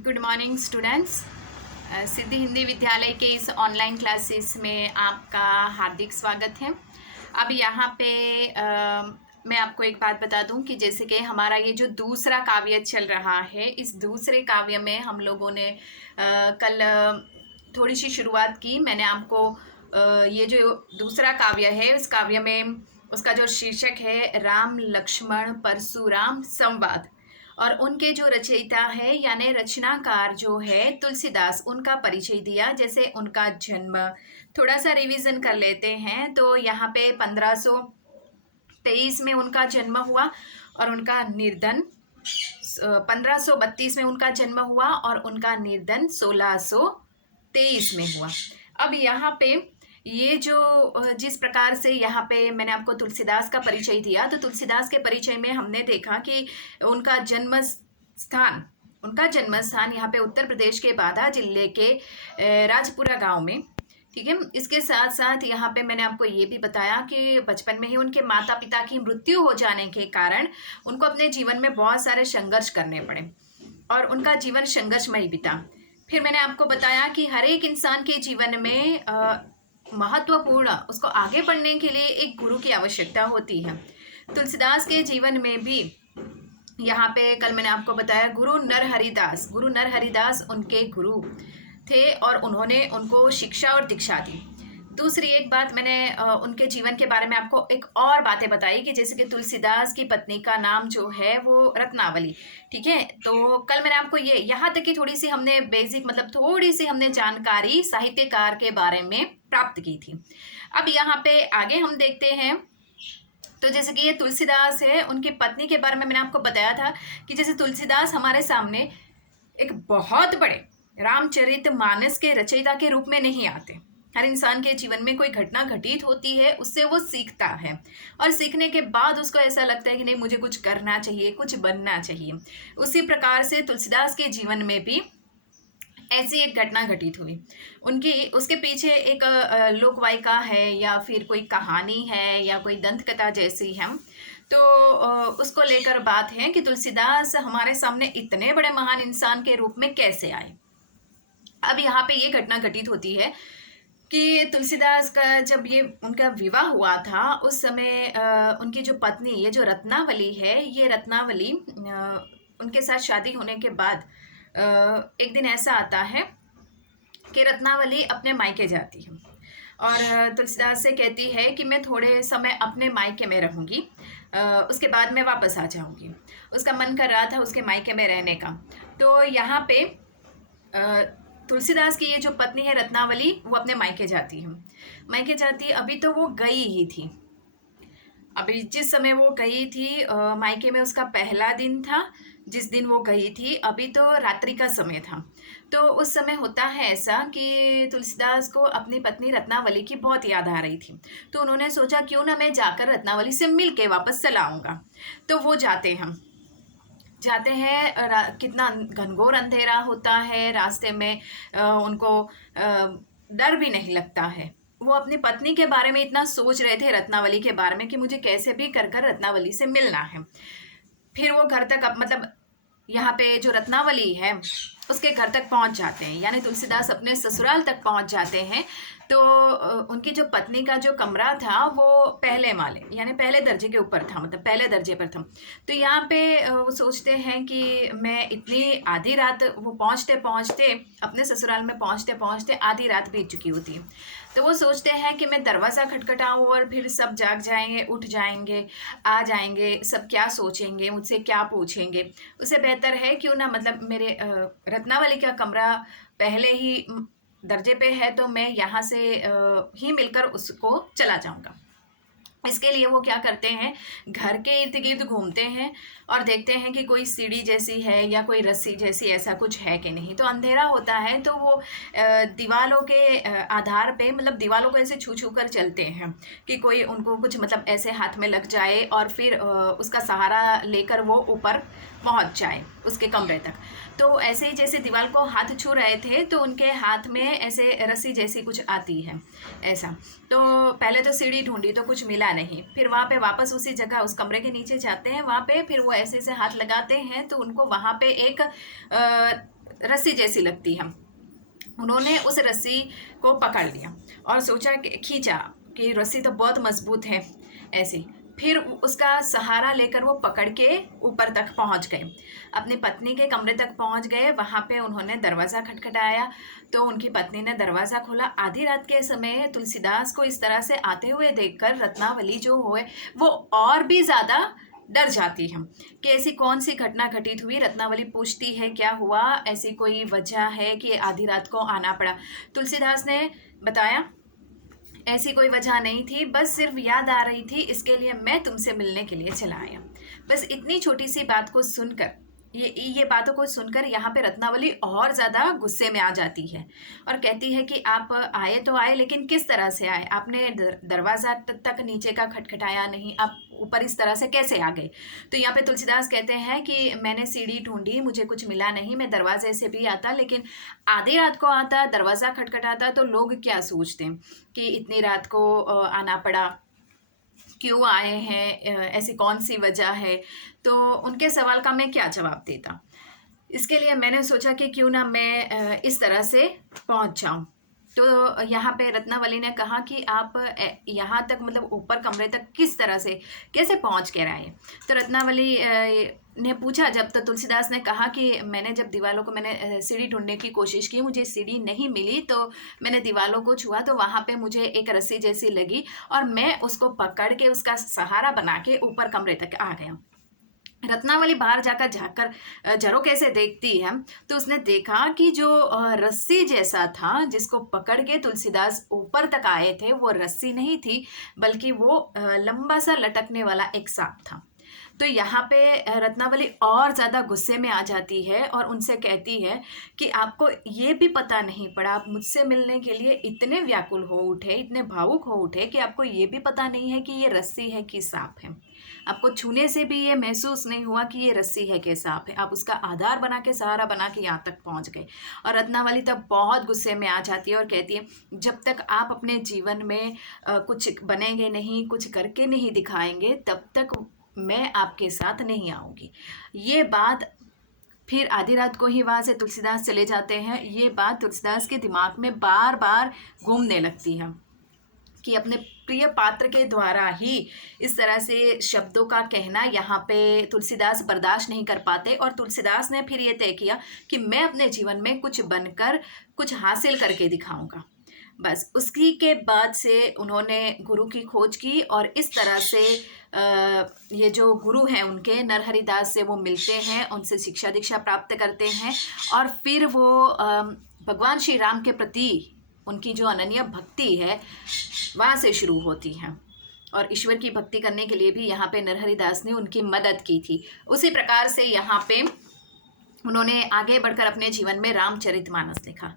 Good morning students. Siddhi Hindi Vidyalaya के इस online classes में आपका हार्दिक स्वागत है। अब यहाँ पे मैं आपको एक बात बता दूं कि जैसे कि हमारा ये जो दूसरा काव्य चल रहा है, इस दूसरे काव्य में हम लोगों ने कल थोड़ी सी शुरुआत की। मैंने आपको ये जो दूसरा काव्य है, इस काव्य में उसका जो शीर्षक है राम लक्ष्मण परशुराम संवाद, और उनके जो रचयिता है यानी रचनाकार जो है तुलसीदास, उनका परिचय दिया। जैसे उनका जन्म थोड़ा सा रिवीजन कर लेते हैं तो यहाँ पे 1523 में उनका जन्म हुआ और उनका निर्धन 1532 में उनका जन्म हुआ और उनका निर्धन 1623 में हुआ। अब यहाँ पे ये जो जिस प्रकार से यहाँ पे मैंने आपको तुलसीदास का परिचय दिया, तो तुलसीदास के परिचय में हमने देखा कि उनका जन्म स्थान यहाँ पे उत्तर प्रदेश के बाधा जिले के राजपुरा गांव में, ठीक है। इसके साथ साथ यहाँ पे मैंने आपको ये भी बताया कि बचपन में ही उनके माता पिता की मृत्यु हो जाने के कारण उनको अपने जीवन में बहुत सारे संघर्ष करने पड़े और उनका जीवन संघर्षमय बीता। फिर मैंने आपको बताया कि हर एक इंसान के जीवन में महत्वपूर्ण उसको आगे बढ़ने के लिए एक गुरु की आवश्यकता होती है। तुलसीदास के जीवन में भी यहाँ पे कल मैंने आपको बताया गुरु नरहरिदास उनके गुरु थे और उन्होंने उनको शिक्षा और दीक्षा दी। दूसरी एक बात मैंने उनके जीवन के बारे में आपको एक और बातें बताई कि जैसे कि तुलसीदास की पत्नी का नाम जो है वो रत्नावली, ठीक है। तो कल मैंने आपको ये यहाँ तक की थोड़ी सी हमने बेसिक मतलब थोड़ी सी हमने जानकारी साहित्यकार के बारे में प्राप्त की थी। अब यहाँ पे आगे हम देखते हैं तो जैसे कि ये तुलसीदास है, उनकी पत्नी के बारे में मैंने आपको बताया था कि जैसे तुलसीदास हमारे सामने एक बहुत बड़े रामचरितमानस के रचयिता के रूप में नहीं आते। हर इंसान के जीवन में कोई घटना घटित होती है, उससे वो सीखता है और सीखने के बाद उसको ऐसा लगता है कि नहीं, मुझे कुछ करना चाहिए, कुछ बनना चाहिए। उसी प्रकार से तुलसीदास के जीवन में भी ऐसी एक घटना घटित हुई। उसके पीछे एक लोकवायिका है या फिर कोई कहानी है या कोई दंत कथा जैसी है, तो उसको लेकर बात है कि तुलसीदास हमारे सामने इतने बड़े महान इंसान के रूप में कैसे आए। अब यहाँ पे ये घटना घटित होती है कि तुलसीदास का जब ये उनका विवाह हुआ था, उस समय उनकी जो पत्नी, ये जो रत्नावली है, ये रत्नावली उनके साथ शादी होने के बाद एक दिन ऐसा आता है कि रत्नावली अपने मायके जाती है और तुलसीदास से कहती है कि मैं थोड़े समय अपने मायके में रहूँगी, उसके बाद मैं वापस आ जाऊँगी। उसका मन कर रहा था उसके मायके में रहने का। तो यहाँ पे तुलसीदास की ये जो पत्नी है रत्नावली, वो अपने मायके जाती है। मायके जाती, अभी तो वो गई ही थी। अभी जिस समय वो गई थी मायके में, उसका पहला दिन था जिस दिन वो गई थी। अभी तो रात्रि का समय था। तो उस समय होता है ऐसा कि तुलसीदास को अपनी पत्नी रत्नावली की बहुत याद आ रही थी, तो उन्होंने सोचा क्यों ना मैं जाकर रत्नावली से मिल के वापस चला आऊँगा। तो वो जाते हैं कितना घनघोर अंधेरा होता है रास्ते में, उनको डर भी नहीं लगता है। वो अपनी पत्नी के बारे में इतना सोच रहे थे, रत्नावली के बारे में, कि मुझे कैसे भी कर रत्नावली से मिलना है। फिर वो घर तक मतलब यहाँ पे जो रत्नावली है उसके घर तक पहुँच जाते हैं, यानी तुलसीदास अपने ससुराल तक पहुँच जाते हैं। तो उनकी जो पत्नी का जो कमरा था वो पहले माले यानी पहले दर्जे के ऊपर था, मतलब पहले दर्जे पर था। तो यहाँ पे वो सोचते हैं कि मैं इतनी आधी रात, वो पहुँचते पहुँचते अपने ससुराल में पहुँचते पहुँचते आधी रात बीत चुकी होती है। तो वो सोचते हैं कि मैं दरवाज़ा खटखटाऊँ और फिर सब जाग जाएंगे, उठ जाएंगे, आ जाएंगे, सब क्या सोचेंगे, मुझसे क्या पूछेंगे। उससे बेहतर है क्यों ना मतलब मेरे रत्नावली का कमरा पहले ही दर्जे पे है, तो मैं यहाँ से ही मिलकर उसको चला जाऊँगा। इसके लिए वो क्या करते हैं, घर के इर्द गिर्द घूमते हैं और देखते हैं कि कोई सीढ़ी जैसी है या कोई रस्सी जैसी ऐसा कुछ है कि नहीं। तो अंधेरा होता है, तो वो दीवालों के आधार पे, मतलब दीवालों को ऐसे छू छू कर चलते हैं कि कोई उनको कुछ मतलब ऐसे हाथ में लग जाए और फिर उसका सहारा लेकर वो ऊपर पहुंच जाए उसके कमरे तक। तो ऐसे ही जैसे दीवार को हाथ छू रहे थे तो उनके हाथ में ऐसे रस्सी जैसी कुछ आती है ऐसा। तो पहले तो सीढ़ी ढूंढी तो कुछ मिला नहीं, फिर वहाँ पे वापस उसी जगह उस कमरे के नीचे जाते हैं, वहाँ पे फिर वो ऐसे हाथ लगाते हैं तो उनको वहाँ पे एक रस्सी जैसी लगती है। उन्होंने उस रस्सी को पकड़ लिया और सोचा कि खींचा कि रस्सी तो बहुत मजबूत है ऐसे। फिर उसका सहारा लेकर वो पकड़ के ऊपर तक पहुंच गए, अपनी पत्नी के कमरे तक पहुंच गए। वहां पे उन्होंने दरवाज़ा खटखटाया तो उनकी पत्नी ने दरवाज़ा खोला। आधी रात के समय तुलसीदास को इस तरह से आते हुए देखकर रत्नावली जो हुए वो और भी ज़्यादा डर जाती है कि ऐसी कौन सी घटना घटित हुई। रत्नावली पूछती है क्या हुआ, ऐसी कोई वजह है कि आधी रात को आना पड़ा। तुलसीदास ने बताया ऐसी कोई वजह नहीं थी, बस सिर्फ याद आ रही थी, इसके लिए मैं तुमसे मिलने के लिए चला आया। बस इतनी छोटी सी बात को सुनकर, ये बातों को सुनकर यहाँ पे रत्नावली और ज़्यादा गुस्से में आ जाती है और कहती है कि आप आए तो आए, लेकिन किस तरह से आए? आपने दरवाज़ा तक नीचे का खटखटाया नहीं, आप ऊपर इस तरह से कैसे आ गए? तो यहाँ पे तुलसीदास कहते हैं कि मैंने सीढ़ी ढूंढी, मुझे कुछ मिला नहीं, मैं दरवाजे से भी आता, लेकिन आधी रात को आता, दरवाज़ा खटखटाता तो लोग क्या सोचते हैं कि इतनी रात को आना पड़ा, क्यों आए हैं, ऐसी कौन सी वजह है? तो उनके सवाल का मैं क्या जवाब देता। इसके लिए मैंने सोचा कि क्यों ना मैं इस तरह से पहुंच जाऊं। तो यहाँ पे रत्नावली ने कहा कि आप यहाँ तक मतलब ऊपर कमरे तक किस तरह से कैसे पहुँच कर आए? तो रत्नावली ने पूछा, जब तो तुलसीदास ने कहा कि मैंने जब दीवारों को मैंने सीढ़ी ढूंढने की कोशिश की, मुझे सीढ़ी नहीं मिली, तो मैंने दीवारों को छुआ तो वहाँ पे मुझे एक रस्सी जैसी लगी और मैं उसको पकड़ के उसका सहारा बना के ऊपर कमरे तक आ गया। रत्नावली बाहर जाकर झाँककर झरोखे से देखती है तो उसने देखा कि जो रस्सी जैसा था जिसको पकड़ के तुलसीदास ऊपर तक आए थे, वो रस्सी नहीं थी, बल्कि वो लंबा सा लटकने वाला एक सांप था। तो यहाँ पे रत्नावली और ज़्यादा गुस्से में आ जाती है और उनसे कहती है कि आपको ये भी पता नहीं पड़ा, आप मुझसे मिलने के लिए इतने व्याकुल हो उठे, इतने भावुक हो उठे कि आपको ये भी पता नहीं है कि ये रस्सी है कि सांप है। आपको छूने से भी ये महसूस नहीं हुआ कि ये रस्सी है कि सांप है। आप उसका आधार बना के, सहारा बना के यहाँ तक पहुँच गए। और रत्नावली तब बहुत गुस्से में आ जाती है और कहती है, जब तक आप अपने जीवन में कुछ बनेंगे नहीं, कुछ करके नहीं दिखाएंगे, तब तक मैं आपके साथ नहीं आऊँगी। ये बात फिर आधी रात को ही वहाँ से तुलसीदास चले जाते हैं। ये बात तुलसीदास के दिमाग में बार बार घूमने लगती है कि अपने प्रिय पात्र के द्वारा ही इस तरह से शब्दों का कहना यहाँ पे तुलसीदास बर्दाश्त नहीं कर पाते। और तुलसीदास ने फिर ये तय किया कि मैं अपने जीवन में कुछ बनकर कुछ हासिल करके दिखाऊंगा। बस उसकी के बाद से उन्होंने गुरु की खोज की और इस तरह से ये जो गुरु हैं उनके नरहरिदास से वो मिलते हैं, उनसे शिक्षा दीक्षा प्राप्त करते हैं और फिर वो भगवान श्री राम के प्रति उनकी जो अनन्य भक्ति है वहाँ से शुरू होती है। और ईश्वर की भक्ति करने के लिए भी यहाँ पे नरहरिदास ने उनकी मदद की थी। उसी प्रकार से यहाँ पे उन्होंने आगे बढ़कर अपने जीवन में रामचरितमानस लिखा।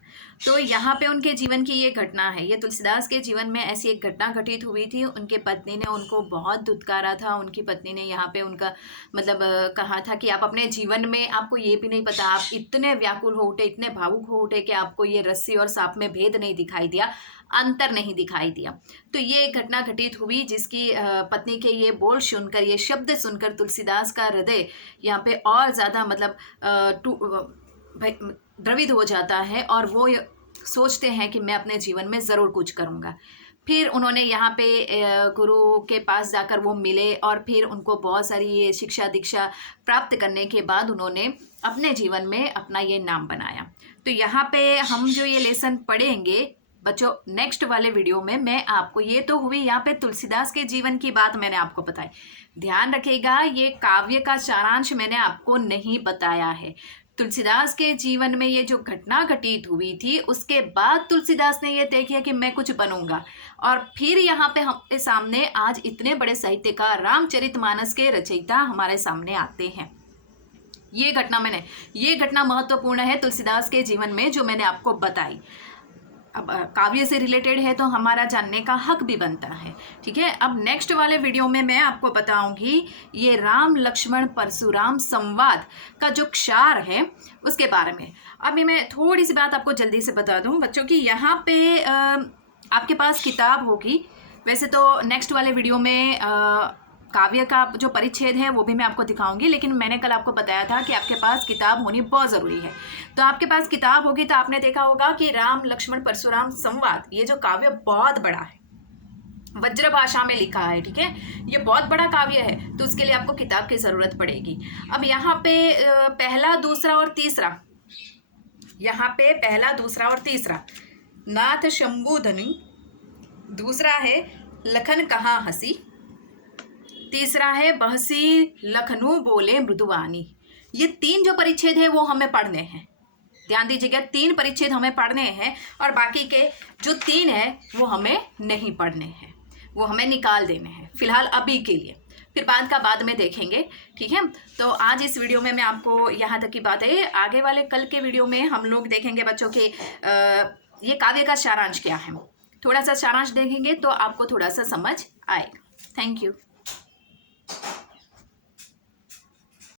तो यहाँ पे उनके जीवन की ये घटना है। ये तुलसीदास के जीवन में ऐसी एक घटना घटित हुई थी। उनके पत्नी ने उनको बहुत दुत्कारा था। उनकी पत्नी ने यहाँ पे उनका मतलब कहा था कि आप अपने जीवन में, आपको ये भी नहीं पता, आप इतने व्याकुल हो उठे, इतने भावुक हो उठे कि आपको ये रस्सी और सांप में भेद नहीं दिखाई दिया, अंतर नहीं दिखाई दिया। तो ये एक घटना घटित हुई जिसकी पत्नी के ये बोल सुनकर, ये शब्द सुनकर तुलसीदास का हृदय यहाँ पे और ज़्यादा मतलब द्रवित हो जाता है और वो सोचते हैं कि मैं अपने जीवन में ज़रूर कुछ करूँगा। फिर उन्होंने यहाँ पे गुरु के पास जाकर वो मिले और फिर उनको बहुत सारी ये शिक्षा दीक्षा प्राप्त करने के बाद उन्होंने अपने जीवन में अपना ये नाम बनाया। तो यहाँ पे हम जो ये लेसन पढ़ेंगे बच्चों, नेक्स्ट वाले वीडियो में मैं आपको, ये तो हुई यहाँ पे तुलसीदास के जीवन की बात मैंने आपको बताई। ध्यान रखिएगा, ये काव्य का सारांश मैंने आपको नहीं बताया है। तुलसीदास के जीवन में ये जो घटना घटित हुई थी, उसके बाद तुलसीदास ने ये तय किया कि मैं कुछ बनूंगा। और फिर यहाँ पे हमारे सामने आज इतने बड़े साहित्यकार रामचरितमानस के रचयिता हमारे सामने आते हैं। ये घटना महत्वपूर्ण है तुलसीदास के जीवन में जो मैंने आपको बताई। अब काव्य से रिलेटेड है तो हमारा जानने का हक भी बनता है, ठीक है। अब नेक्स्ट वाले वीडियो में मैं आपको बताऊंगी ये राम लक्ष्मण परशुराम संवाद का जो क्षार है उसके बारे में। अभी मैं थोड़ी सी बात आपको जल्दी से बता दूं बच्चों की, यहाँ पे आपके पास किताब होगी। वैसे तो नेक्स्ट वाले वीडियो में काव्य का जो परिच्छेद है वो भी मैं आपको दिखाऊंगी, लेकिन मैंने कल आपको बताया था कि आपके पास किताब होनी बहुत ज़रूरी है। तो आपके पास किताब होगी तो आपने देखा होगा कि राम लक्ष्मण परशुराम संवाद, ये जो काव्य बहुत बड़ा है, वज्र भाषा में लिखा है, ठीक है, ये बहुत बड़ा काव्य है, तो उसके लिए आपको किताब की ज़रूरत पड़ेगी। अब यहाँ पे पहला, दूसरा और तीसरा, यहाँ पे पहला, दूसरा और तीसरा, नाथ शंभु धनु, दूसरा है लखन कहाँ हंसी, तीसरा है बहसी लखनऊ बोले मृदुवानी। ये 3 जो परिच्छेद है वो हमें पढ़ने हैं, ध्यान दीजिएगा, 3 परिच्छेद हमें पढ़ने हैं और बाकी के जो 3 है वो हमें नहीं पढ़ने हैं, वो हमें निकाल देने हैं फिलहाल अभी के लिए, फिर बाद में देखेंगे, ठीक है। तो आज इस वीडियो में मैं आपको यहाँ तक की बात है, आगे वाले कल के वीडियो में हम लोग देखेंगे बच्चों के ये काव्य का सारांश क्या है, थोड़ा सा सारांश देखेंगे तो आपको थोड़ा सा समझ आएगा। Thank you.